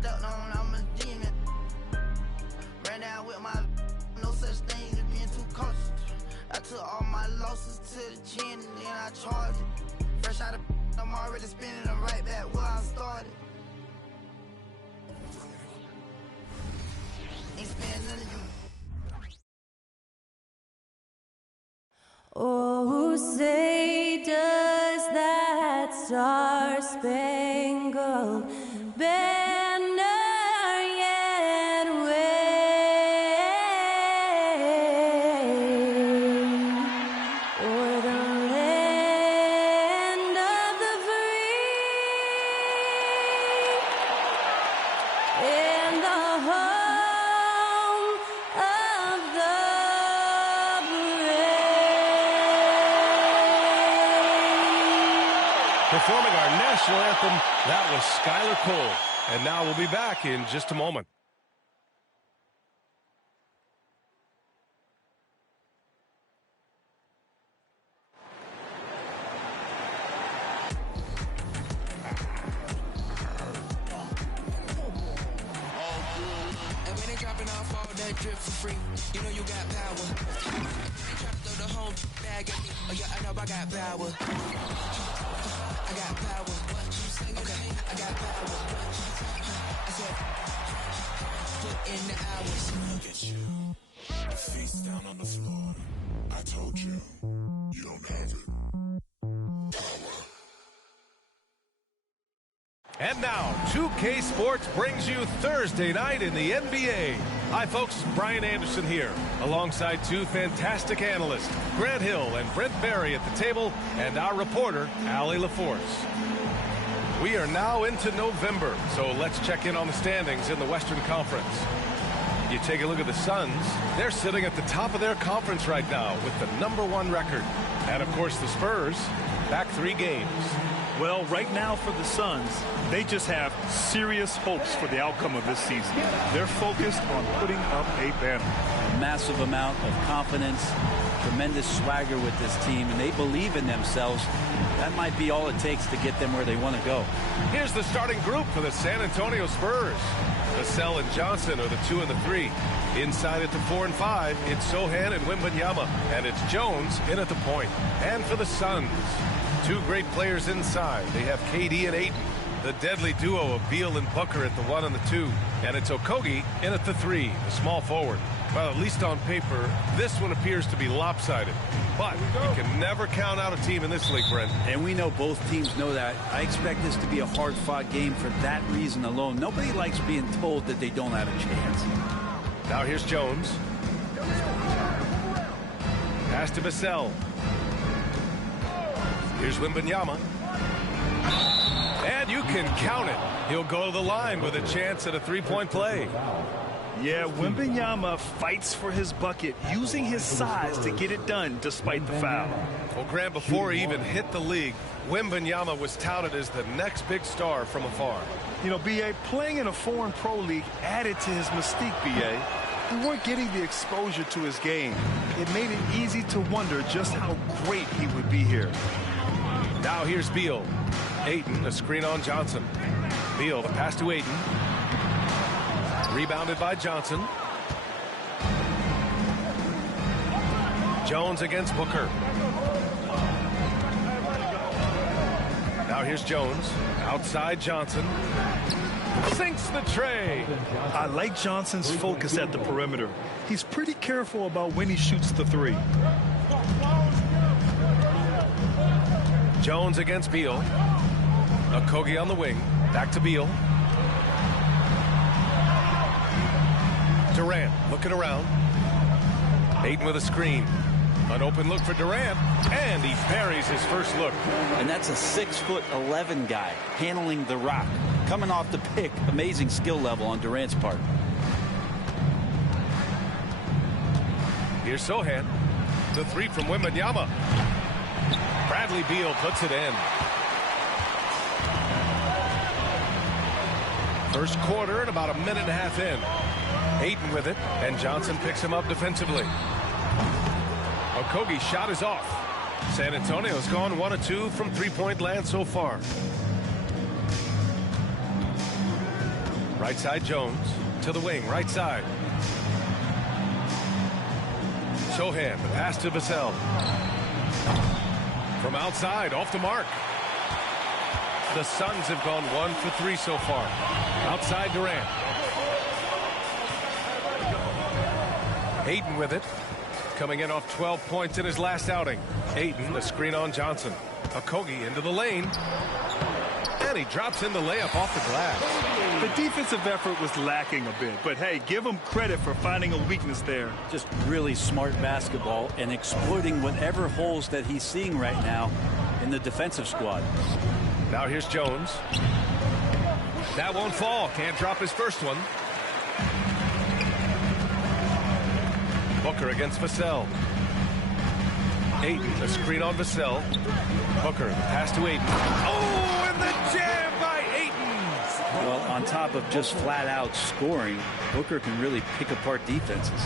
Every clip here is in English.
stepped on, I'm a demon. Ran down with my no such thing as being too cautious. I took all my losses to the chin and then I charged it. Fresh out of I'm already spinning them right back where I started. Ain't spending none of you. Oh, say does that star-spangled banner yet wave o'er the land of the free and the home of the Performing our national anthem, that was Skylar Cole. And now we'll be back in just a moment. And when they dropping off all that drip for free, you know you got power. They try to throw the whole bag at me. Oh yeah, I know I got power. I got power. Okay, I got power. I said, put in the hours. Look at you, face down on the floor. I told you, you don't have it. And now, 2K Sports brings you Thursday night in the NBA. Hi, folks. Brian Anderson here, alongside two fantastic analysts, Grant Hill and Brent Barry at the table, and our reporter, Allie LaForce. We are now into November, so let's check in on the standings in the Western Conference. You take a look at the Suns. They're sitting at the top of their conference right now with the #1 record. And, of course, the Spurs, back 3 games. Well, right now for the Suns, they just have serious hopes for the outcome of this season. They're focused on putting up a banner. Massive amount of confidence, tremendous swagger with this team, and they believe in themselves. That might be all it takes to get them where they want to go. Here's the starting group for the San Antonio Spurs. Vassell and Johnson are the 2 and the 3. Inside at the 4 and 5, it's Sohan and Wembanyama, and it's Jones in at the point. And for the Suns, 2 great players inside. They have KD and Ayton, the deadly duo of Beal and Booker at the 1 and the 2. And it's Okogie in at the 3, the small forward. Well, at least on paper, this one appears to be lopsided. But you can never count out a team in this league, Brent. And we know both teams know that. I expect this to be a hard-fought game for that reason alone. Nobody likes being told that they don't have a chance. Now here's Jones. Pass to Vassell. Here's Wembanyama. And you can count it. He'll go to the line with a chance at a 3-point play. Yeah, Wembanyama fights for his bucket, using his size to get it done despite the foul. Well, Grant, before he even hit the league, Wembanyama was touted as the next big star from afar. You know, B.A., playing in a foreign pro league added to his mystique, B.A. We weren't getting the exposure to his game. It made it easy to wonder just how great he would be here. Now here's Beal. Ayton, a screen on Johnson. Beal, the pass to Ayton. Rebounded by Johnson. Jones against Booker. Now here's Jones. Outside Johnson. Sinks the tray. I like Johnson's focus at the perimeter. He's pretty careful about when he shoots the 3. Jones against Beal. Okogie on the wing. Back to Beal. Durant looking around. Ayton with a screen. An open look for Durant, and he buries his first look. And that's a 6'11" guy handling the rock. Coming off the pick, amazing skill level on Durant's part. Here's Sohan. The 3 from Wembanyama. Bradley Beal puts it in. First quarter and about a minute and a half in. Ayton with it, and Johnson picks him up defensively. Okogie's shot is off. San Antonio's gone 1 of 2 from 3-point land so far. Right side Jones to the wing, right side. Sohan, the pass to Vassell. From outside, off the mark. The Suns have gone 1 for 3 so far. Outside Durant. Ayton with it. Coming in off 12 points in his last outing. Ayton, the screen on Johnson. Okogie into the lane. And he drops in the layup off the glass. The defensive effort was lacking a bit, but hey, give him credit for finding a weakness there. Just really smart basketball and exploiting whatever holes that he's seeing right now in the defensive squad. Now here's Jones. That won't fall. Can't drop his first one. Booker against Vassell. Ayton, the screen on Vassell. Booker, the pass to Ayton. Oh, and the jam by Ayton! Well, on top of just flat-out scoring, Booker can really pick apart defenses.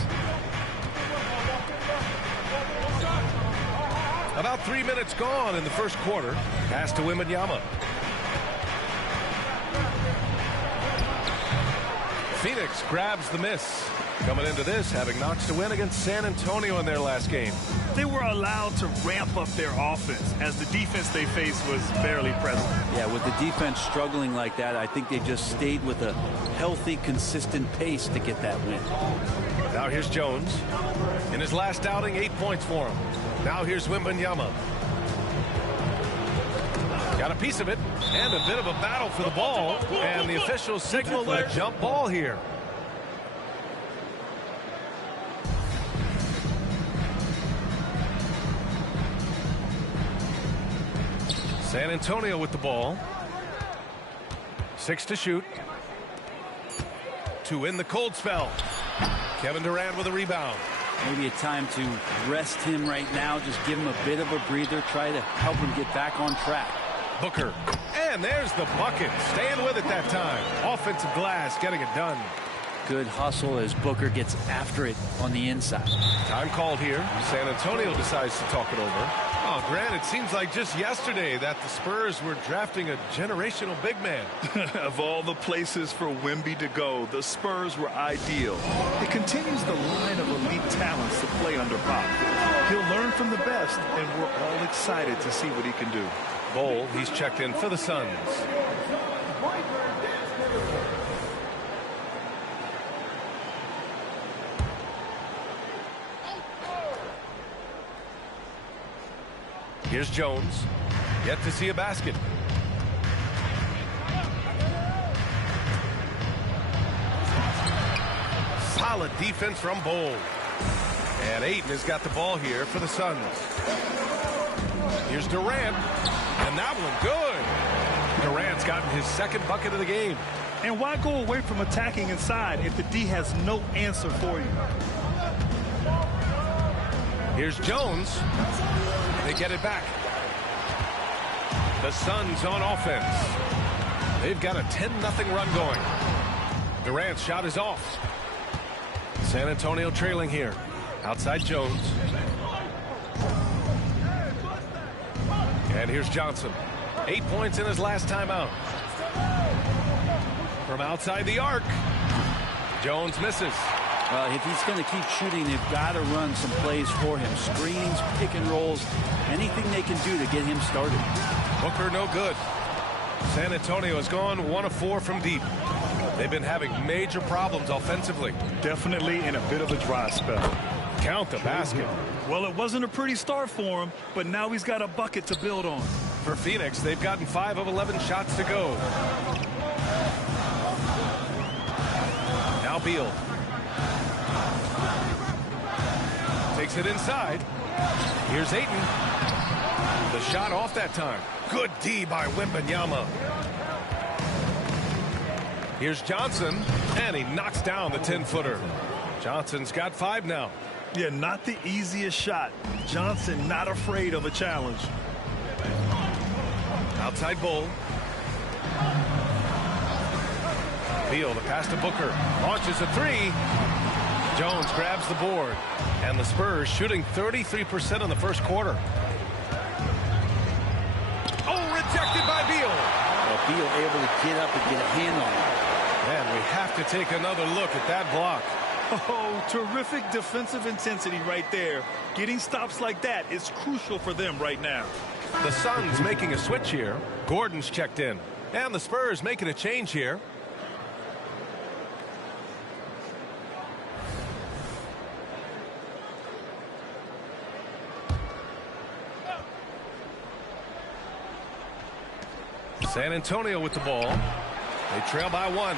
About 3 minutes gone in the first quarter. Pass to Wembanyama. Phoenix grabs the miss. Coming into this, having notched a win against San Antonio in their last game. They were allowed to ramp up their offense as the defense they faced was barely present. Yeah, with the defense struggling like that, I think they just stayed with a healthy, consistent pace to get that win. Now here's Jones. In his last outing, 8 points for him. Now here's Wembanyama. Got a piece of it, and a bit of a battle for the ball, and the officials signal a jump ball here. San Antonio with the ball. 6 to shoot. To win the cold spell. Kevin Durant with a rebound. Maybe a time to rest him right now, just give him a bit of a breather, try to help him get back on track. Booker, and there's the bucket, staying with it that time. Offensive glass, getting it done. Good hustle as Booker gets after it on the inside. Time called here. San Antonio decides to talk it over. Oh, Grant, it seems like just yesterday that the Spurs were drafting a generational big man. Of all the places for Wemby to go, the Spurs were ideal. It continues the line of elite talents to play under Pop. He'll learn from the best, and we're all excited to see what he can do. Bol, he's checked in for the Suns. Here's Jones. Yet to see a basket. Solid defense from Bol. And Ayton has got the ball here for the Suns. Here's Durant. And that one good. Durant's gotten his second bucket of the game. And why go away from attacking inside if the D has no answer for you? Here's Jones. They get it back. The Suns on offense. They've got a 10-0 run going. Durant's shot is off. San Antonio trailing here. Outside Jones. And here's Johnson. 8 points in his last timeout. From outside the arc. Jones misses. Well, if he's going to keep shooting, they've got to run some plays for him. Screens, pick and rolls, anything they can do to get him started. Booker no good. San Antonio has gone 1 of 4 from deep. They've been having major problems offensively. Definitely in a bit of a dry spell. Count the basket. Well, it wasn't a pretty start for him, but now he's got a bucket to build on. For Phoenix, they've gotten 5 of 11 shots to go. Now Beal. Takes it inside. Here's Ayton. The shot off that time. Good D by Wembanyama. Here's Johnson, and he knocks down the 10-footer. Johnson's got 5 now. Yeah, not the easiest shot. Johnson not afraid of a challenge. Outside Bol. Beal, the pass to Booker. Launches a 3. Jones grabs the board. And the Spurs shooting 33% in the first quarter. Oh, rejected by Beal. Well, Beal able to get up and get a hand on it. And we have to take another look at that block. Oh, terrific defensive intensity right there. Getting stops like that is crucial for them right now. The Suns making a switch here. Gordon's checked in. And the Spurs making a change here. San Antonio with the ball. They trail by 1.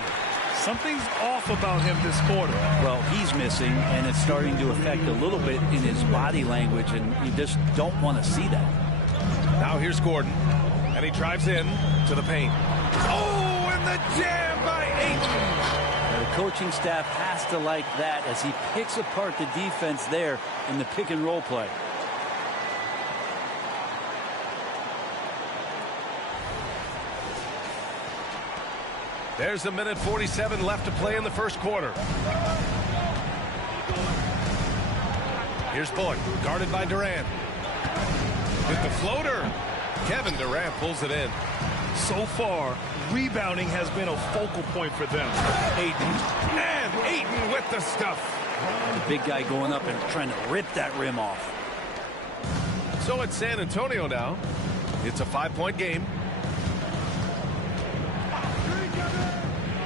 Something's off about him this quarter. Well, he's missing, and it's starting to affect a little bit in his body language, and you just don't want to see that. Now here's Gordon, and he drives in to the paint. Oh, and the jam by Ayton. The coaching staff has to like that as he picks apart the defense there in the pick and roll play. There's a minute 47 left to play in the first quarter. Here's Bullock, guarded by Durant. With the floater, Kevin Durant pulls it in. So far, rebounding has been a focal point for them. Ayton, and Ayton with the stuff. The big guy going up and trying to rip that rim off. So it's San Antonio now. It's a 5-point game.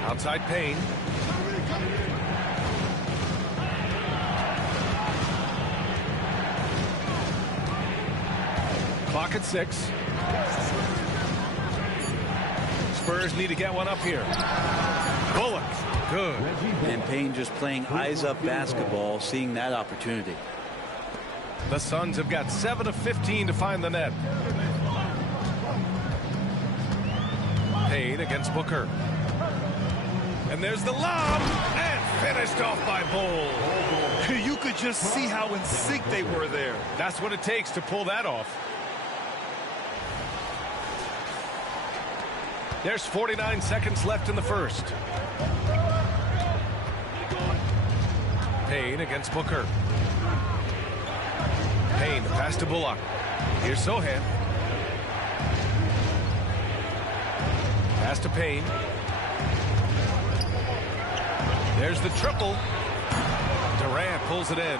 Outside Payne. Clock at 6. Spurs need to get one up here. Bullock. Good. And Payne just playing eyes-up basketball, seeing that opportunity. The Suns have got 7 of 15 to find the net. Payne against Booker. And there's the lob, and finished off by Bull. You could just see how in sync they were there. That's what it takes to pull that off. There's 49 seconds left in the first. Payne against Booker. Payne, the pass to Bullock. Here's Sohan. Pass to Payne. There's the triple. Durant pulls it in.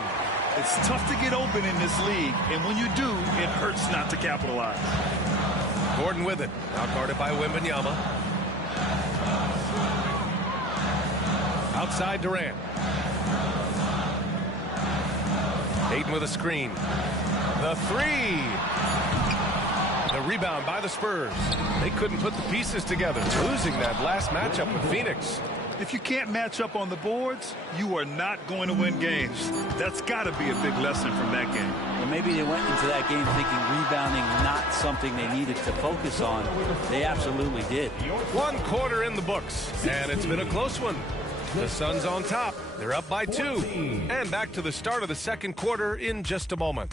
It's tough to get open in this league, and when you do, it hurts not to capitalize. Gordon with it. Now guarded by Wembanyama. Outside Durant. Ayton with a screen. The 3. The rebound by the Spurs. They couldn't put the pieces together, losing that last matchup with Phoenix. If you can't match up on the boards, you are not going to win games. That's got to be a big lesson from that game. Well, maybe they went into that game thinking rebounding not something they needed to focus on. They absolutely did. 1 quarter in the books, and it's been a close one. The Suns on top. They're up by 2. And back to the start of the second quarter in just a moment.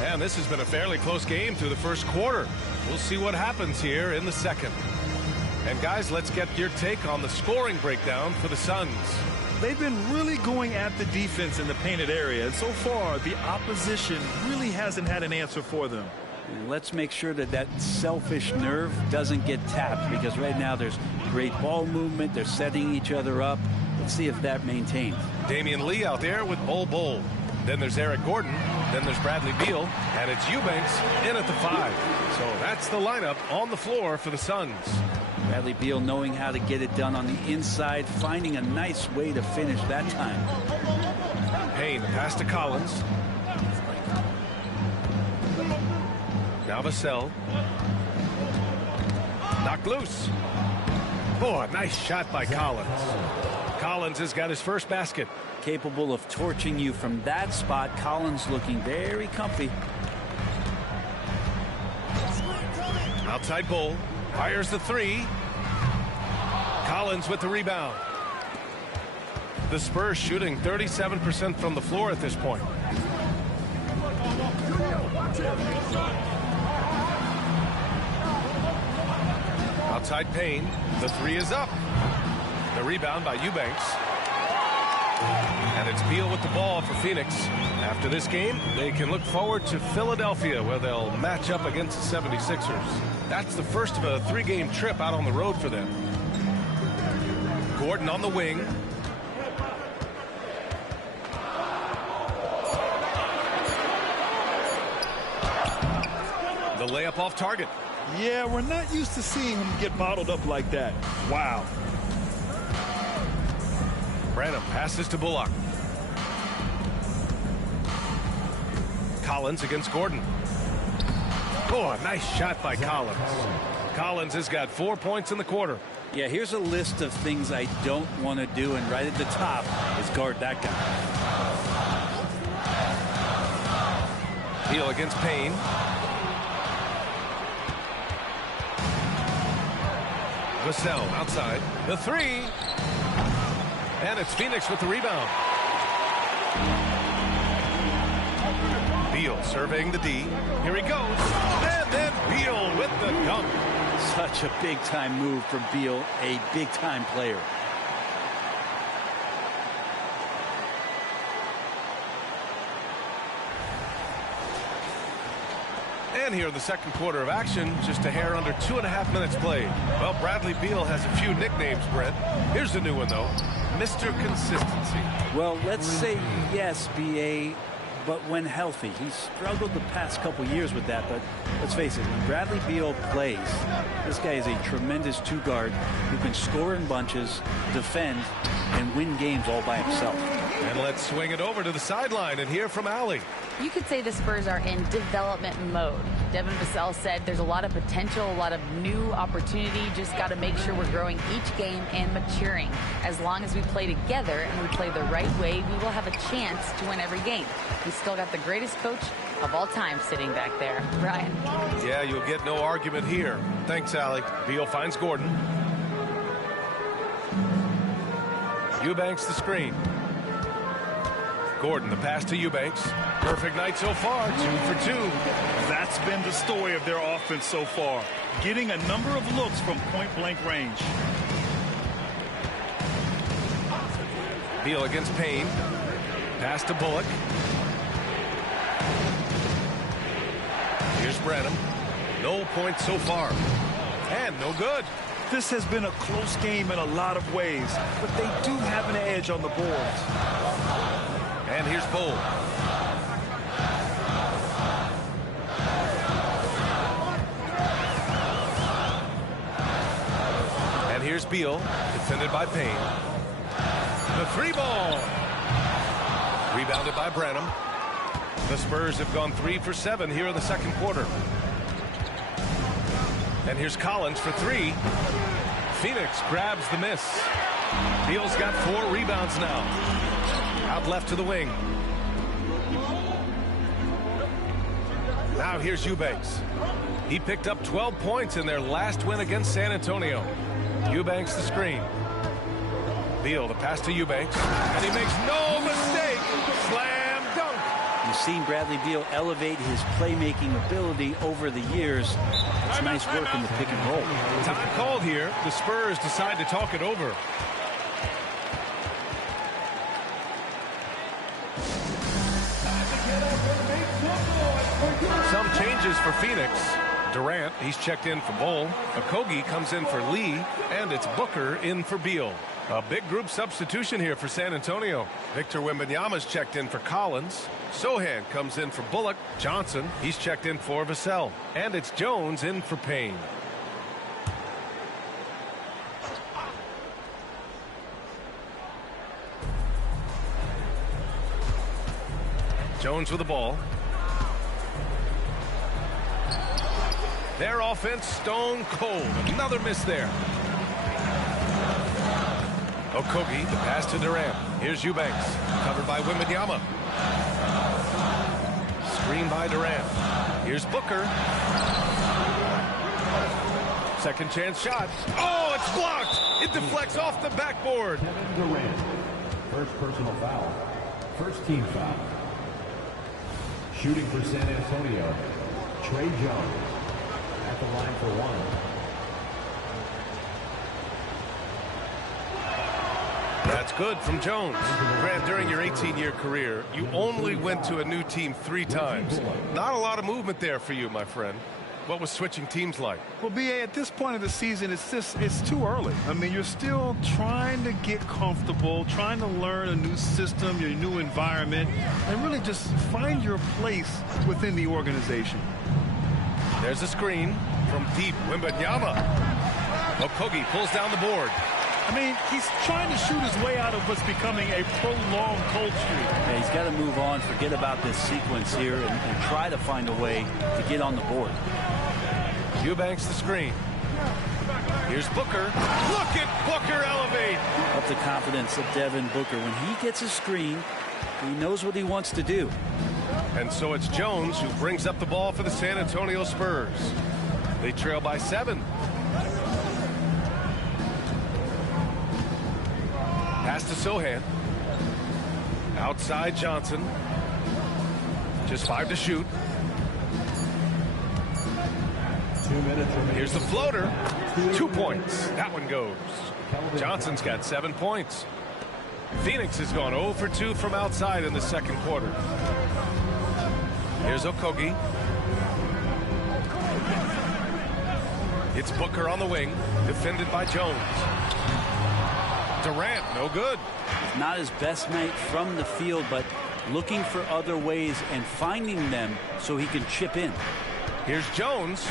And this has been a fairly close game through the first quarter. We'll see what happens here in the second. And guys, let's get your take on the scoring breakdown for the Suns. They've been really going at the defense in the painted area, and so far the opposition really hasn't had an answer for them. And let's make sure that that selfish nerve doesn't get tapped, because right now there's great ball movement. They're setting each other up. Let's see if that maintains. Damian Lee out there with Bull. Then there's Eric Gordon. Then there's Bradley Beal. And it's Eubanks in at the 5. So that's the lineup on the floor for the Suns. Bradley Beal knowing how to get it done on the inside, finding a nice way to finish that time. Payne, pass to Collins. Now Vassell. Knocked loose. Oh, a nice shot by Collins. Collins has got his first basket. Capable of torching you from that spot. Collins looking very comfy. Outside Bull. Fires the 3. Collins with the rebound. The Spurs shooting 37% from the floor at this point. outside Payne. The three is up. The rebound by Eubanks. And it's Beal with the ball for Phoenix. After this game, they can look forward to Philadelphia, where they'll match up against the 76ers. That's the first of a three-game trip out on the road for them. Gordon on the wing. The layup off target. Yeah, we're not used to seeing him get bottled up like that. Wow. Branham passes to Bullock. Collins against Gordon. Oh, a nice shot by Collins. Collins has got 4 points in the quarter. Yeah, here's a list of things I don't want to do, and right at the top is guard that guy. Beal against Payne. Vassell outside. The three. And it's Phoenix with the rebound. Beal surveying the D. Here he goes. And then Beal with the dunk. Such a big-time move from Beal, a big-time player. And here in the second quarter of action, just a hair under 2.5 minutes played. Well, Bradley Beal has a few nicknames, Brent. Here's a new one, though. Mr. Consistency. Well, let's say yes, B.A., but when healthy. He's struggled the past couple years with that, but let's face it, when Bradley Beal plays, this guy is a tremendous two-guard who can score in bunches, defend, and win games all by himself. And let's swing it over to the sideline and hear from Allie. You could say the Spurs are in development mode. Devin Vassell said there's a lot of potential, a lot of new opportunity. Just got to make sure we're growing each game and maturing. As long as we play together and we play the right way, we will have a chance to win every game. He's still got the greatest coach of all time sitting back there. Brian. Yeah, you'll get no argument here. Thanks, Allie. Beal finds Gordon. Eubanks the screen. Gordon, the pass to Eubanks. Perfect night so far, 2 for 2. That's been the story of their offense so far, getting a number of looks from point-blank range. Beal against Payne. Pass to Bullock. Here's Branham. No points so far. And no good. This has been a close game in a lot of ways, but they do have an edge on the boards. And here's Bull. And here's Beal, defended by Payne. The three ball. Rebounded by Branham. The Spurs have gone 3 for 7 here in the second quarter. And here's Collins for 3. Phoenix grabs the miss. Beal's got 4 rebounds now. Out left to the wing. Now here's Eubanks. He picked up 12 points in their last win against San Antonio. Eubanks the screen. Beal the pass to Eubanks. And he makes no mistake. Slam dunk. You've seen Bradley Beal elevate his playmaking ability over the years. It's nice work in the pick and roll. Time called here. The Spurs decide to talk it over. Some changes for Phoenix. Durant, he's checked in for Bull. Okogie comes in for Lee, and it's Booker in for Beal. A big group substitution here for San Antonio. Victor Wembanyama's checked in for Collins. Sohan comes in for Bullock. Johnson, he's checked in for Vassell. And it's Jones in for Payne. Jones with the ball. Their offense stone cold. Another miss there. Okogie, the pass to Durant. Here's Eubanks, covered by Wembanyama. Screen by Durant. Here's Booker. Second chance shot. Oh, it's blocked. It deflects off the backboard. Kevin Durant. First personal foul. First team foul. Shooting for San Antonio, Trey Jones. At the line for one. That's good from Jones. Grant, during your 18-year career, you only went to a new team 3 times. Not a lot of movement there for you, my friend. What was switching teams like? Well, B.A., at this point of the season, it's too early. I mean, you're still trying to get comfortable, trying to learn a new system, your new environment, and really just find your place within the organization. There's a screen from deep. Wembanyama. Okogie pulls down the board. I mean, he's trying to shoot his way out of what's becoming a prolonged cold streak. Yeah, he's got to move on, forget about this sequence here, and try to find a way to get on the board. Eubanks the screen. Here's Booker. Look at Booker elevate. Up the confidence of Devin Booker. When he gets a screen, he knows what he wants to do. And so it's Jones who brings up the ball for the San Antonio Spurs. They trail by 7. Pass to Sohan. Outside Johnson. Just 5 to shoot. 2 minutes remaining. Here's the floater. 2 points. That one goes. Johnson's got 7 points. Phoenix has gone 0 for 2 from outside in the second quarter. Here's Okogie. It's Booker on the wing, defended by Jones. Durant, no good. Not his best night from the field, but looking for other ways and finding them so he can chip in. Here's Jones.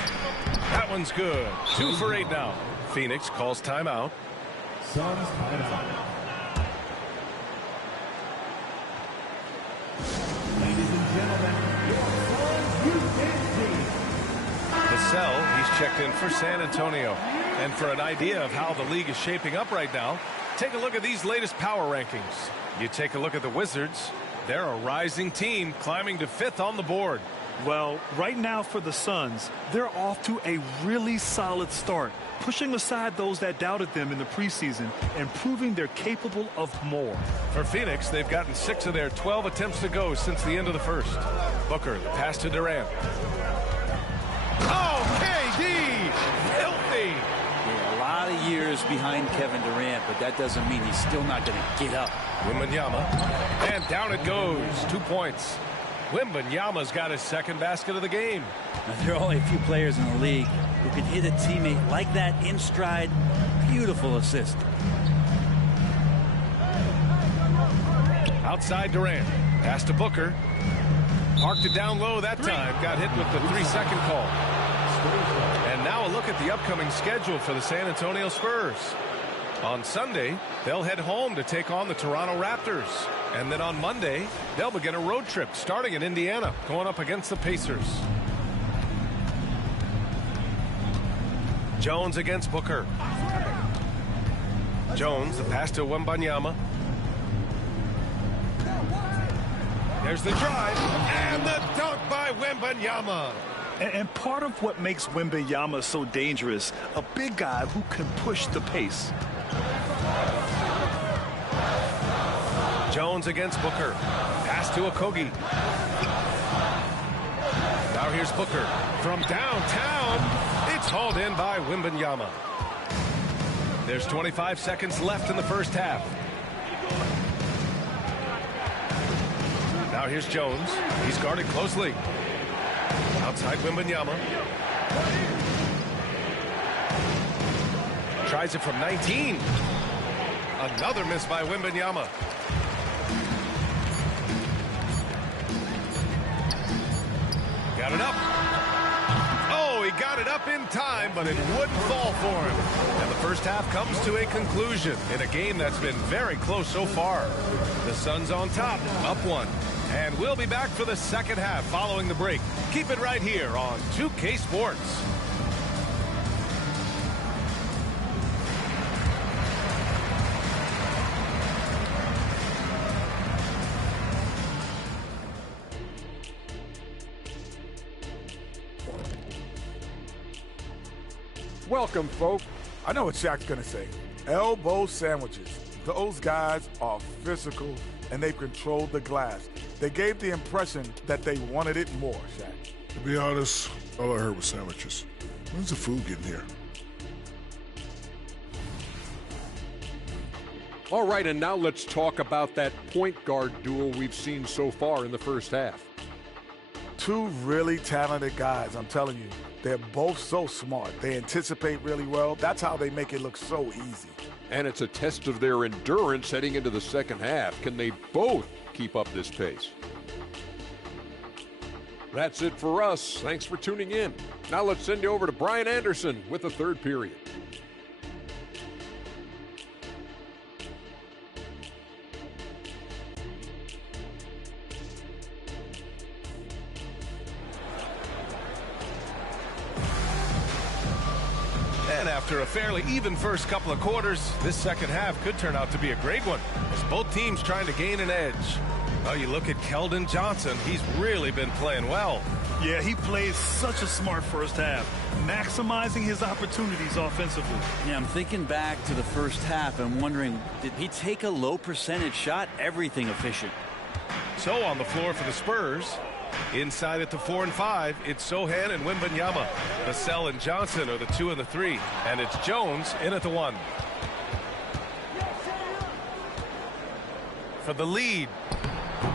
That one's good. 2 for 8 now. Phoenix calls timeout. Suns timeout. Ladies and gentlemen, your Suns U10 team. Vassell, he's checked in for San Antonio. And for an idea of how the league is shaping up right now, take a look at these latest power rankings. You take a look at the Wizards. They're a rising team climbing to 5th on the board. Well, right now for the Suns, they're off to a really solid start, pushing aside those that doubted them in the preseason and proving they're capable of more. For Phoenix, they've gotten 6 of their 12 attempts to go since the end of the first. Booker, the pass to Durant. Oh, KD! Filthy! Yeah, a lot of years behind Kevin Durant, but that doesn't mean he's still not going to get up. Wembanyama. And down it goes. 2 points. Wembanyama's got his second basket of the game. Now, there are only a few players in the league who can hit a teammate like that in stride. Beautiful assist. Outside Durant. Pass to Booker. Parked it down low that time. Got hit with the 3-second call. And now a look at the upcoming schedule for the San Antonio Spurs. On Sunday, they'll head home to take on the Toronto Raptors. And then on Monday, they'll begin a road trip starting in Indiana, going up against the Pacers. Jones against Booker. Jones, the pass to Wembanyama. There's the drive, and the dunk by Wembanyama. And part of what makes Wembanyama so dangerous, a big guy who can push the pace. Jones against Booker. Pass to Okogie. Now here's Booker. From downtown, it's hauled in by Wembanyama. There's 25 seconds left in the first half. Now here's Jones. He's guarded closely. Outside Wembanyama. Tries it from 19. Another miss by Wembanyama. Got it up. Oh, he got it up in time, but it wouldn't fall for him. And the first half comes to a conclusion in a game that's been very close so far. The Suns on top, up 1. And we'll be back for the second half following the break. Keep it right here on 2K Sports. Welcome, folk. I know what Shaq's going to say. Elbow sandwiches. Those guys are physical, and they've controlled the glass. They gave the impression that they wanted it more, Shaq. To be honest, all I heard was sandwiches. When's the food getting here? All right, and now let's talk about that point guard duel we've seen so far in the first half. Two really talented guys, I'm telling you. They're both so smart. They anticipate really well. That's how they make it look so easy. And it's a test of their endurance heading into the second half. Can they both keep up this pace? That's it for us. Thanks for tuning in. Now let's send you over to Brian Anderson with the third period. And after a fairly even first couple of quarters, this second half could turn out to be a great one, as both teams trying to gain an edge. Well, you look at Keldon Johnson. He's really been playing well. Yeah, he plays such a smart first half, maximizing his opportunities offensively. Yeah, I'm thinking back to the first half and wondering, did he take a low percentage shot? Everything efficient. So on the floor for the Spurs, inside at the 4 and 5, it's Sohan and Wembanyama. Vassell and Johnson are the 2 and the 3, and it's Jones in at the 1. For the lead,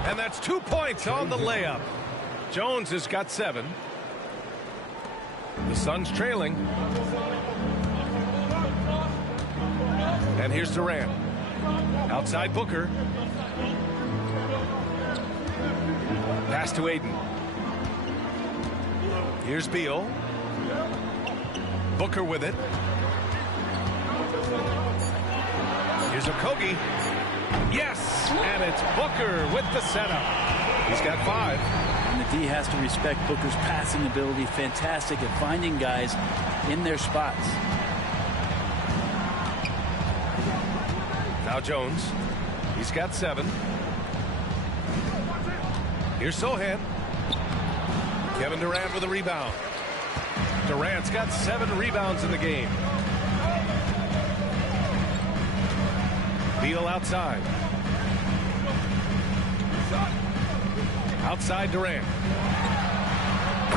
and that's 2 points on the layup. Jones has got 7. The Suns trailing. And here's Durant. Outside Booker. Pass to Aiden. Here's Beal. Booker with it. Here's Okogie. Yes! And it's Booker with the setup. He's got 5. And the D has to respect Booker's passing ability. Fantastic at finding guys in their spots. Now Jones. He's got 7. Here's Sohan. Kevin Durant with a rebound. Durant's got 7 rebounds in the game. Beal outside. Outside Durant.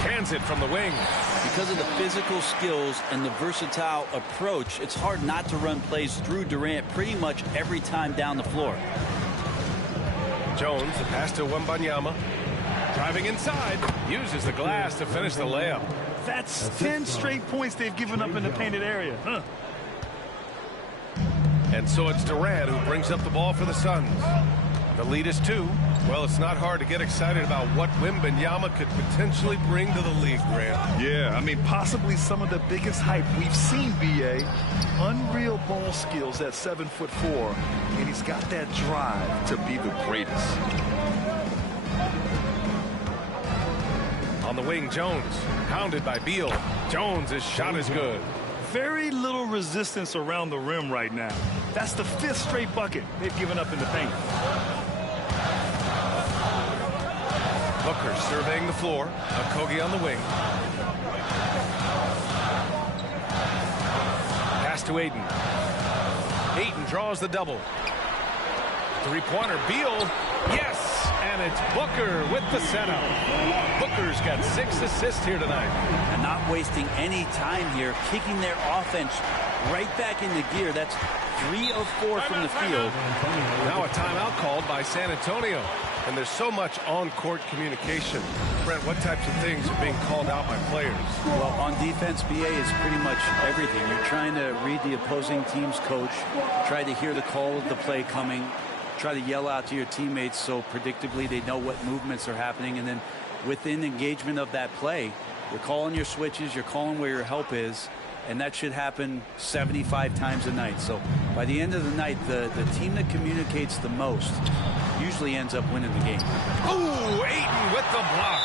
Hands it from the wing. Because of the physical skills and the versatile approach, it's hard not to run plays through Durant pretty much every time down the floor. Jones, the pass to Wembanyama. Driving inside. Uses the glass to finish the layup. That's 10 straight points they've given up in the painted area. Huh. And so it's Durant who brings up the ball for the Suns. The lead is 2. Well, it's not hard to get excited about what Wembanyama could potentially bring to the league, Grant. Yeah, I mean, possibly some of the biggest hype we've seen, B.A. Unreal ball skills at 7'4", and he's got that drive to be the greatest. On the wing, Jones, pounded by Beal. Jones' shot is good. Very little resistance around the rim right now. That's the 5th straight bucket they've given up in the paint. Booker surveying the floor. Okogie on the wing. Pass to Aiden. Aiden draws the double. 3-pointer. Beal. Yes! And it's Booker with the setup. Booker's got 6 assists here tonight. And not wasting any time here, kicking their offense right back into gear. That's 3 of 4 from the field. Now a timeout called by San Antonio. And there's so much on-court communication. Brent, what types of things are being called out by players? Well, on defense, BA is pretty much everything. You're trying to read the opposing team's coach, try to hear the call of the play coming, try to yell out to your teammates so predictably they know what movements are happening. And then within engagement of that play, you're calling your switches, you're calling where your help is, and that should happen 75 times a night. So by the end of the night, the team that communicates the most usually ends up winning the game. Ooh, Ayton with the block.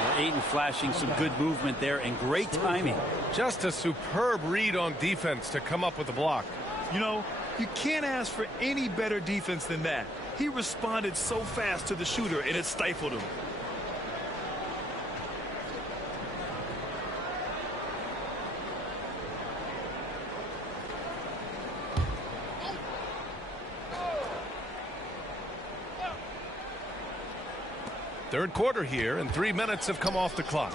Well, Ayton flashing some good movement there and great timing. Just a superb read on defense to come up with the block. You know, you can't ask for any better defense than that. He responded so fast to the shooter, and it stifled him. Third quarter here, and 3 minutes have come off the clock.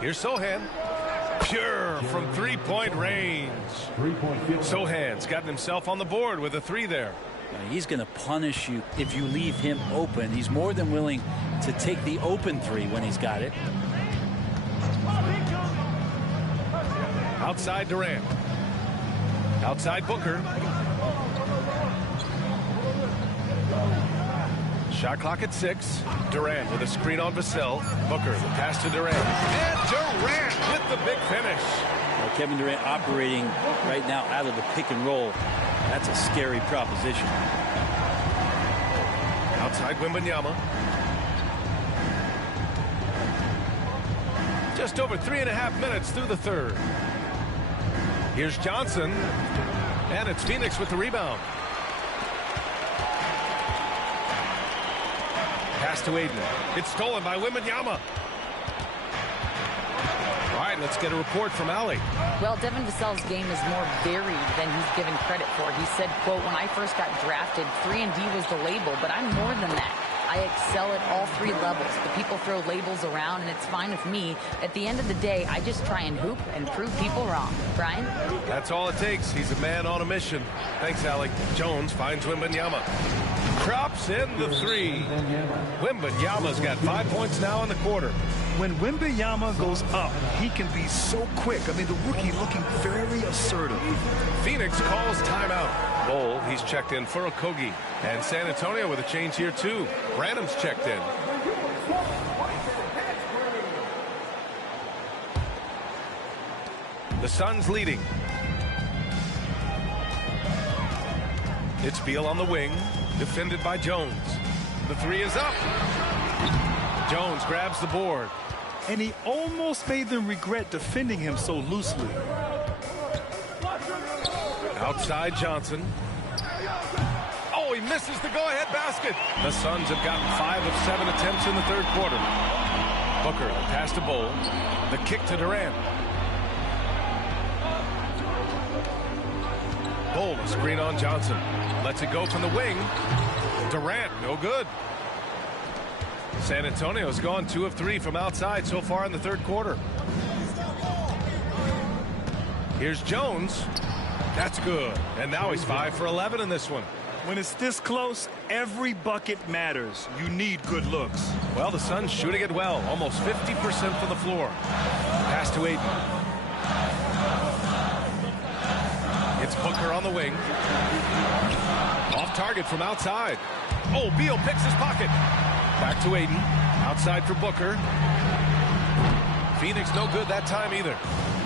Here's Sohan. Pure from three-point range. Sohan's gotten himself on the board with a 3 there. He's going to punish you if you leave him open. He's more than willing to take the open 3 when he's got it. Outside Durant. Outside Booker. Shot clock at 6. Durant with a screen on Vassell. Booker, the pass to Durant. And Durant with the big finish. Well, Kevin Durant operating right now out of the pick and roll. That's a scary proposition. Outside Wembanyama. Just over 3.5 minutes through the third. Here's Johnson. And it's Phoenix with the rebound. Pass to Aiden. It's stolen by Wembanyama. All right, let's get a report from Allie. Well, Devin Vassell's game is more varied than he's given credit for. He said, quote, when I first got drafted, 3-and-D was the label, but I'm more than that. I excel at all 3 levels. The people throw labels around, and it's fine with me. At the end of the day, I just try and hoop and prove people wrong. Brian? That's all it takes. He's a man on a mission. Thanks, Allie. Jones finds Wembanyama. Drops in the 3. Wembanyama's got 5 points now in the quarter. When Wembanyama goes up, he can be so quick. I mean, the rookie looking very assertive. Phoenix calls timeout. Bowl, he's checked in for Okogie. And San Antonio with a change here, too. Branham's checked in. The Suns leading. It's Beal on the wing, defended by Jones. The 3 is up. Jones grabs the board. And he almost made them regret defending him so loosely. Outside Johnson. Oh, he misses the go-ahead basket. The Suns have gotten 5 of 7 attempts in the third quarter. Booker, the pass to Bowl. The kick to Durant. Bowl, a screen on Johnson. Lets it go from the wing. Durant, no good. San Antonio's gone 2 of 3 from outside so far in the third quarter. Here's Jones. That's good. And now he's 5 for 11 in this one. When it's this close, every bucket matters. You need good looks. Well, the Suns shooting it well. Almost 50% from the floor. Pass to Aiden. It's Booker on the wing. Off target from outside. Oh, Beal picks his pocket. Back to Aiden. Outside for Booker. Phoenix no good that time either.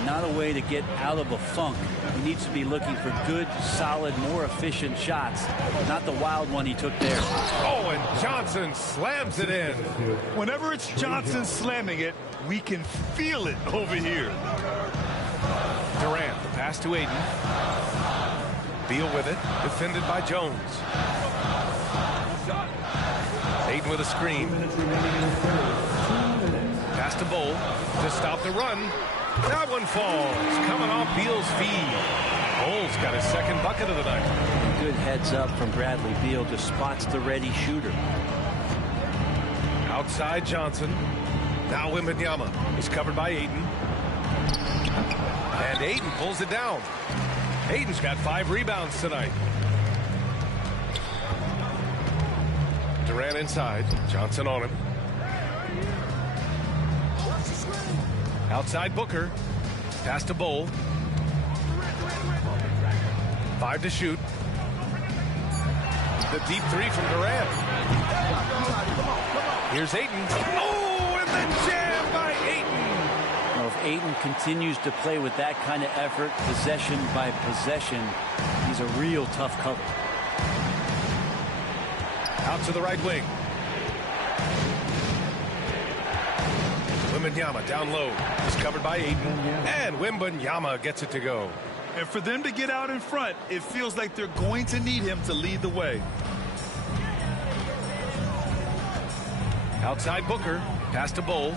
Not a way to get out of a funk. He needs to be looking for good, solid, more efficient shots. Not the wild one he took there. Oh, and Johnson slams it in. Whenever it's Johnson slamming it, we can feel it over here. Durant, the pass to Aiden. Beal with it, defended by Jones. Aiden with a screen. Pass to Bowl to stop the run. That one falls, coming off Beal's feed. Bowl's got his second bucket of the night. Good heads up from Bradley Beal, just spots the ready shooter. Outside Johnson. Now Wembanyama. He's covered by Aiden. And Aiden pulls it down. Aiden's got 5 rebounds tonight. Durant inside. Johnson on him. Outside Booker. Pass to Bowl. 5 to shoot. The deep 3 from Durant. Here's Aiden. Oh, and the jam by Aiden. Well, if Aiden continues to play with that kind of effort, possession by possession, he's a real tough cover. Out to the right wing. Wembanyama down low. He's covered by Aiden. And Wembanyama gets it to go. And for them to get out in front, it feels like they're going to need him to lead the way. Outside Booker. Pass to Bowl.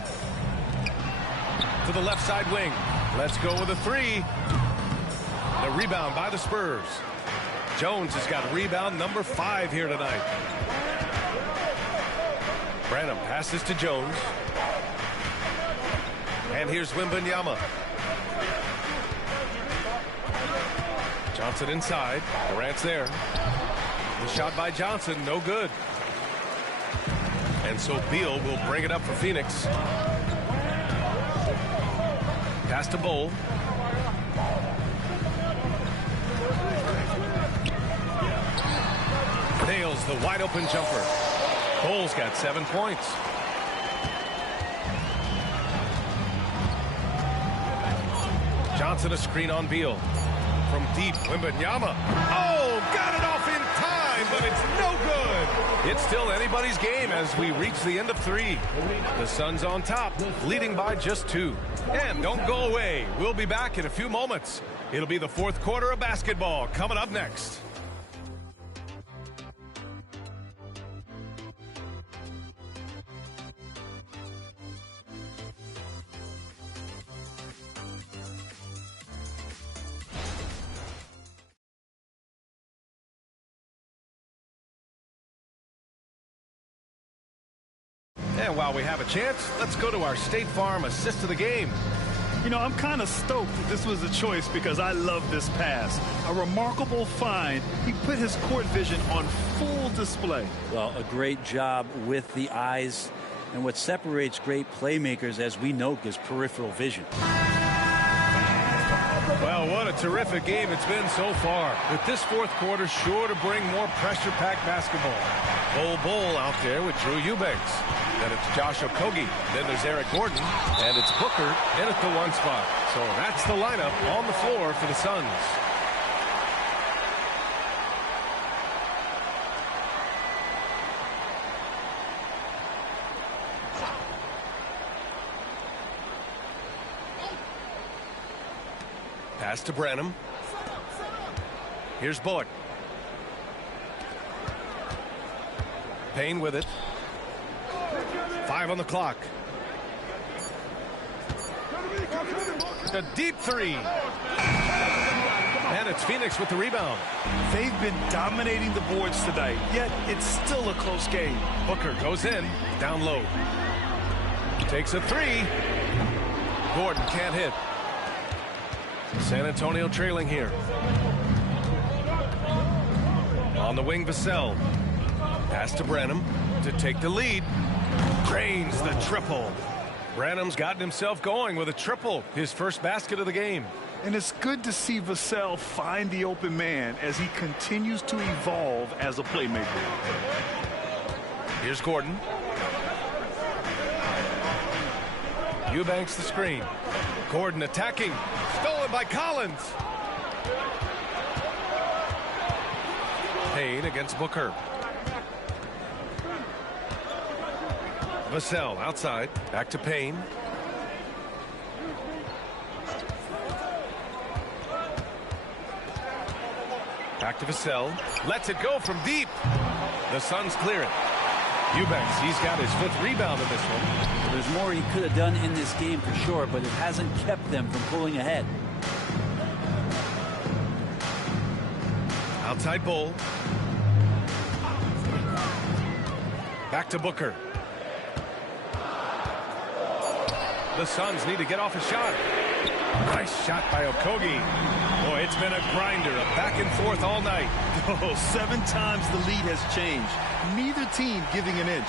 To the left side wing. Let's go with a 3. The rebound by the Spurs. Jones has got rebound number 5 here tonight. Branham passes to Jones. And here's Wembanyama. Johnson inside. Durant's there. The shot by Johnson, no good. And so Beal will bring it up for Phoenix. Pass to Bull. Nails the wide open jumper. Bull's got 7 points. Johnson a screen on Beal. From deep, Wembanyama. Oh, got it off in time, but it's no good. It's still anybody's game as we reach the end of 3. The Suns on top, leading by just 2. And don't go away. We'll be back in a few moments. It'll be the 4th quarter of basketball coming up next. And while we have a chance, let's go to our State Farm assist of the game. You know, I'm kind of stoked that this was a choice because I love this pass. A remarkable find. He put his court vision on full display. Well, a great job with the eyes. And what separates great playmakers, as we know, is peripheral vision. Well, what a terrific game it's been so far. With this 4th quarter sure to bring more pressure-packed basketball. Bull out there with Drew Eubanks. Then it's Josh Okogie. Then there's Eric Gordon. And it's Booker in at the 1 spot. So that's the lineup on the floor for the Suns. Pass to Branham. Here's Bullock. Payne with it. 5 on the clock. A deep 3. And it's Phoenix with the rebound. They've been dominating the boards tonight, yet it's still a close game. Booker goes in, down low. Takes a 3. Gordon can't hit. San Antonio trailing here. On the wing, Vassell. Pass to Branham to take the lead. Drains the triple. Branham's gotten himself going with a triple, his first basket of the game. And it's good to see Vassell find the open man as he continues to evolve as a playmaker. Here's Gordon. Eubanks the screen. Gordon attacking. Stolen by Collins. Payne against Booker. Vassell outside. Back to Payne. Back to Vassell. Lets it go from deep. The Suns clear it. Eubanks, he's got his 5th rebound in this one. There's more he could have done in this game for sure, but it hasn't kept them from pulling ahead. Outside Bull. Back to Booker. The Suns need to get off a shot. Nice shot by Okogie. Boy, it's been a grinder, a back and forth all night. Oh, 7 times the lead has changed. Neither team giving an inch.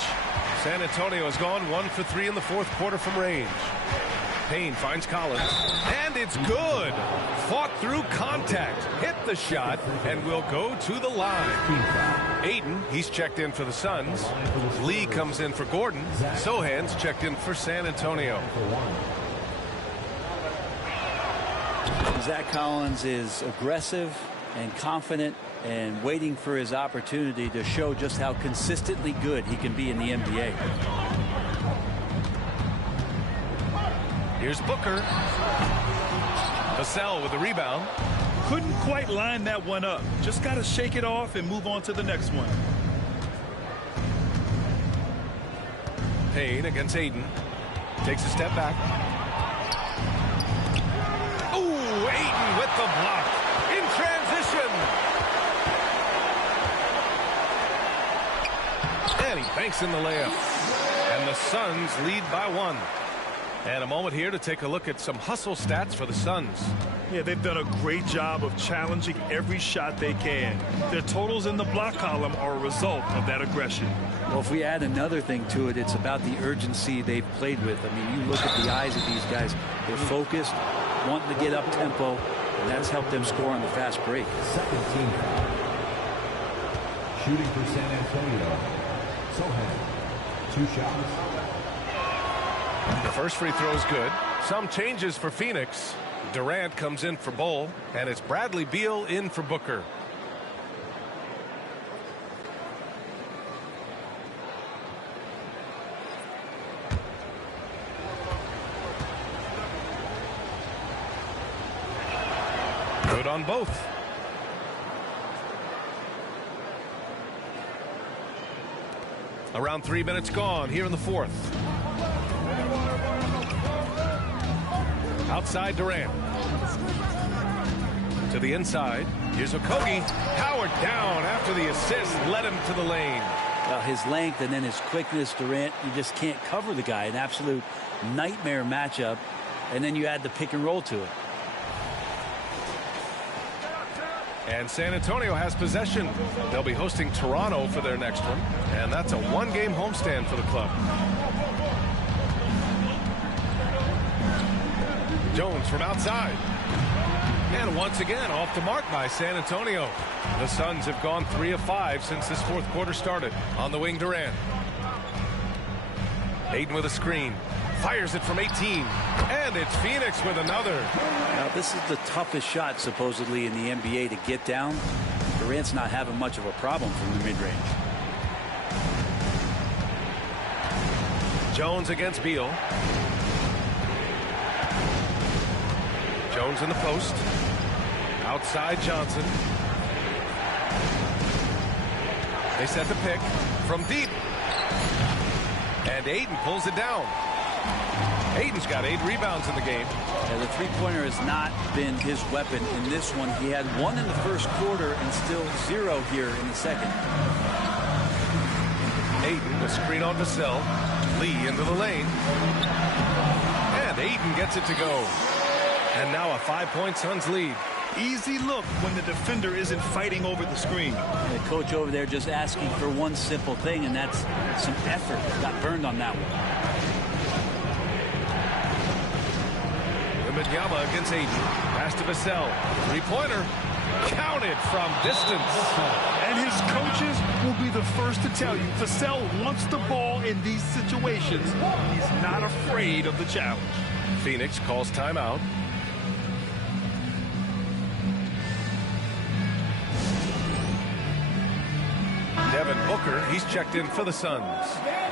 San Antonio has gone 1 for 3 in the 4th quarter from range. Payne finds Collins. And it's good. Fought through contact. Hit the shot and will go to the line. Ayton, he's checked in for the Suns. Lee comes in for Gordon. Sohan's checked in for San Antonio. Zach Collins is aggressive and confident and waiting for his opportunity to show just how consistently good he can be in the NBA. Here's Booker. Vassell with the rebound. Couldn't quite line that one up. Just got to shake it off and move on to the next one. Payne against Ayton. Takes a step back. Ooh, Ayton with the block. In transition. And he banks in the layup. And the Suns lead by 1. And a moment here to take a look at some hustle stats for the Suns. Yeah, they've done a great job of challenging every shot they can. Their totals in the block column are a result of that aggression. Well, if we add another thing to it, it's about the urgency they've played with. I mean, you look at the eyes of these guys. They're focused, wanting to get up tempo, and that's helped them score on the fast break. Second team foul. Shooting for San Antonio. Sohan. 2 shots. The first free throw is good. Some changes for Phoenix. Durant comes in for Bull, and it's Bradley Beal in for Booker. Good on both. Around 3 minutes gone here in the fourth. Outside Durant. To the inside. Here's Okogie. Howard down after the assist. Led him to the lane. Well, his length and then his quickness, Durant, you just can't cover the guy. An absolute nightmare matchup. And then you add the pick and roll to it. And San Antonio has possession. They'll be hosting Toronto for their next one. And that's a one-game homestand for the club. Jones from outside. And once again, off the mark by San Antonio. The Suns have gone 3 of 5 since this fourth quarter started. On the wing, Durant. Ayton with a screen. Fires it from 18. And it's Phoenix with another. Now, this is the toughest shot, supposedly, in the NBA to get down. Durant's not having much of a problem from the mid-range. Jones against Beal. Jones in the post. Outside Johnson. They set the pick from deep. And Ayton pulls it down. Ayton's got 8 rebounds in the game. Yeah, the three-pointer has not been his weapon in this one. He had 1 in the first quarter and still 0 here in the second. Ayton, the screen on Vassell. Lee into the lane. And Ayton gets it to go. And now a 5-point Suns lead. Easy look when the defender isn't fighting over the screen. The coach over there just asking for one simple thing, and that's some effort. Got burned on that one. Wembanyama against Ayton. Pass to Vassell. Three-pointer. Counted from distance. And his coaches will be the first to tell you, Vassell wants the ball in these situations. He's not afraid of the challenge. Phoenix calls timeout. Devin Booker, he's checked in for the Suns.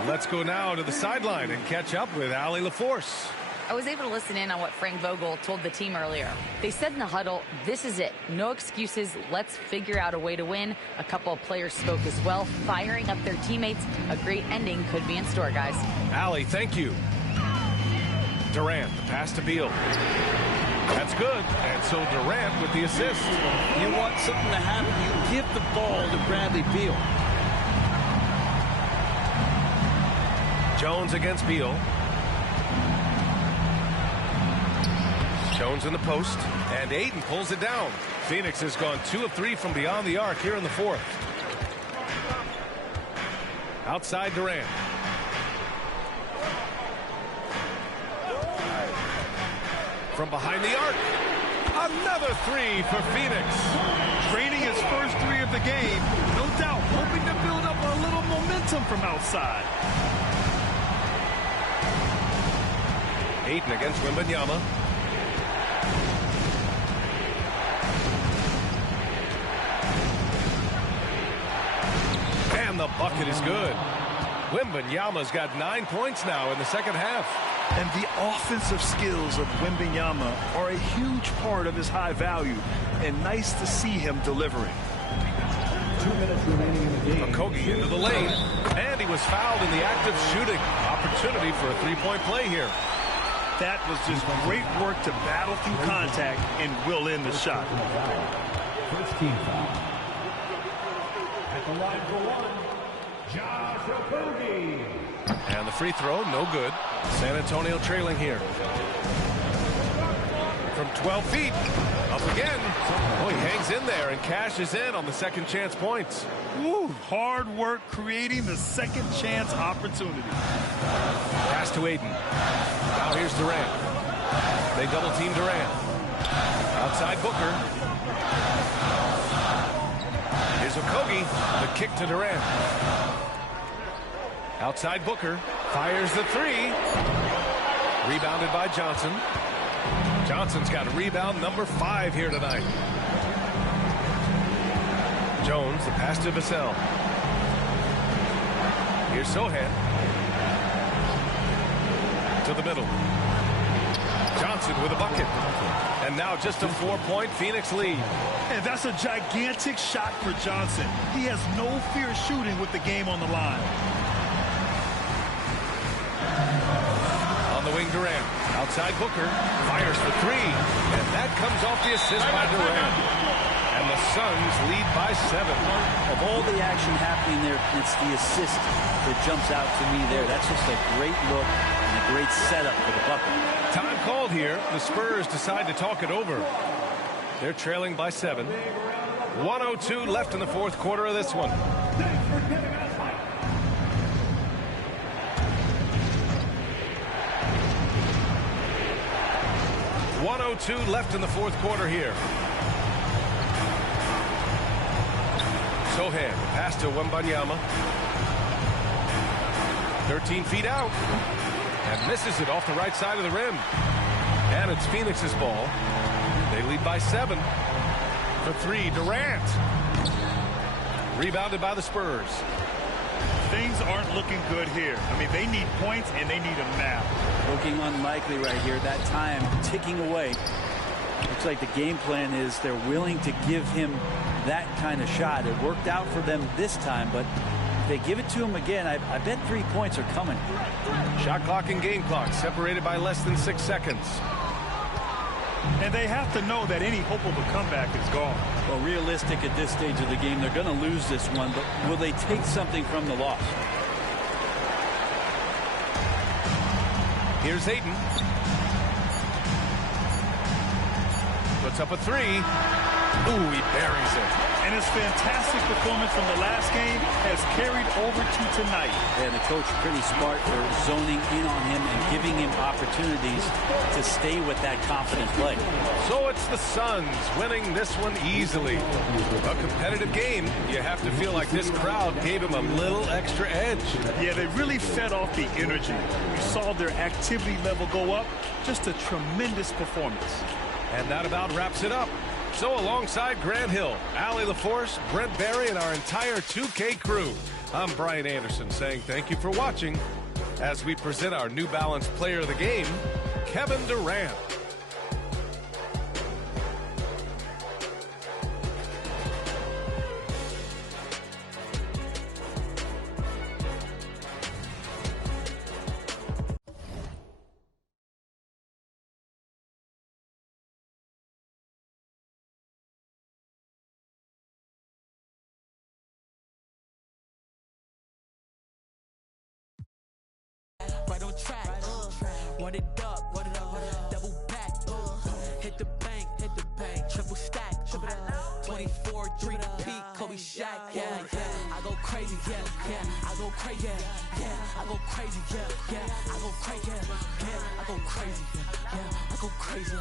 Let's go now to the sideline and catch up with Allie LaForce. I was able to listen in on what Frank Vogel told the team earlier. They said in the huddle, this is it. No excuses. Let's figure out a way to win. A couple of players spoke as well, firing up their teammates. A great ending could be in store, guys. Allie, thank you. Durant, the pass to Beal. That's good. And so Durant with the assist. You want something to happen, you give the ball to Bradley Beal. Jones against Beal. Jones in the post, and Ayton pulls it down. Phoenix has gone 2 of 3 from beyond the arc here in the fourth. Outside Durant. From behind the arc. Another 3 for Phoenix. Draining his first 3 of the game. No doubt, hoping to build up a little momentum from outside. Ayton against Wembanyama. And the bucket is good. Wembanyama's got 9 points now in the second half. And the offensive skills of Wembanyama are a huge part of his high value. And nice to see him delivering. 2 minutes remaining in the game. Okogie into the lane. And he was fouled in the act of shooting. Opportunity for a 3-point play here. That was just great work to battle through contact and will in the shot. First team foul. At the line for 1, Josh Okogie. And the free throw, no good. San Antonio trailing here. from 12 feet. Up again. Oh, he hangs in there and cashes in on the second chance points. Woo, hard work creating the second chance opportunity. Pass to Aiden. Now here's Durant. They double team Durant. Outside Booker. Here's Okogie. The kick to Durant. Outside Booker. Fires the three. Rebounded by Johnson. Johnson's got rebound number 5 here tonight. Jones, the pass to Vassell. Here's Sohan. To the middle. Johnson with a bucket. And now just a 4-point Phoenix lead. And that's a gigantic shot for Johnson. He has no fear shooting with the game on the line. On the wing, Durant. Outside Booker. Fires for 3. And that comes off the assist by Durant. And the Suns lead by 7. Of all the action happening there, it's the assist that jumps out to me there. That's just a great look and a great setup for the bucket. Time called here. The Spurs decide to talk it over. They're trailing by 7. 1:02 left in the fourth quarter of this one. .02 left in the fourth quarter here. Sohan, pass to Wembanyama. 13 feet out. And misses it off the right side of the rim. And it's Phoenix's ball. They lead by 7. For 3, Durant. Rebounded by the Spurs. Things aren't looking good here. I mean, they need points and they need them now. Looking unlikely right here. That time ticking away. Looks like the game plan is they're willing to give him that kind of shot. It worked out for them this time, but if they give it to him again, I bet 3 points are coming. Shot clock and game clock separated by less than 6 seconds. And they have to know that any hope of a comeback is gone. Well, realistic at this stage of the game, they're going to lose this one, but will they take something from the loss? Here's Aiden. Puts up a 3. Ooh, he buries it. And his fantastic performance from the last game has carried over to tonight. And the coach pretty smart for zoning in on him and giving him opportunities to stay with that confident play. So it's the Suns winning this one easily. A competitive game. You have to feel like this crowd gave him a little extra edge. Yeah, they really fed off the energy. You saw their activity level go up. Just a tremendous performance. And that about wraps it up. So alongside Grant Hill, Allie LaForce, Brent Barry, and our entire 2K crew, I'm Brian Anderson saying thank you for watching as we present our New Balance Player of the Game, Kevin Durant. Right on track, run it up, double back, hit the bank, triple stack, 24, 3 to peak, Kobe Shaq, yeah, I go crazy, I go crazy, I go crazy, I go crazy, I go crazy, I go crazy,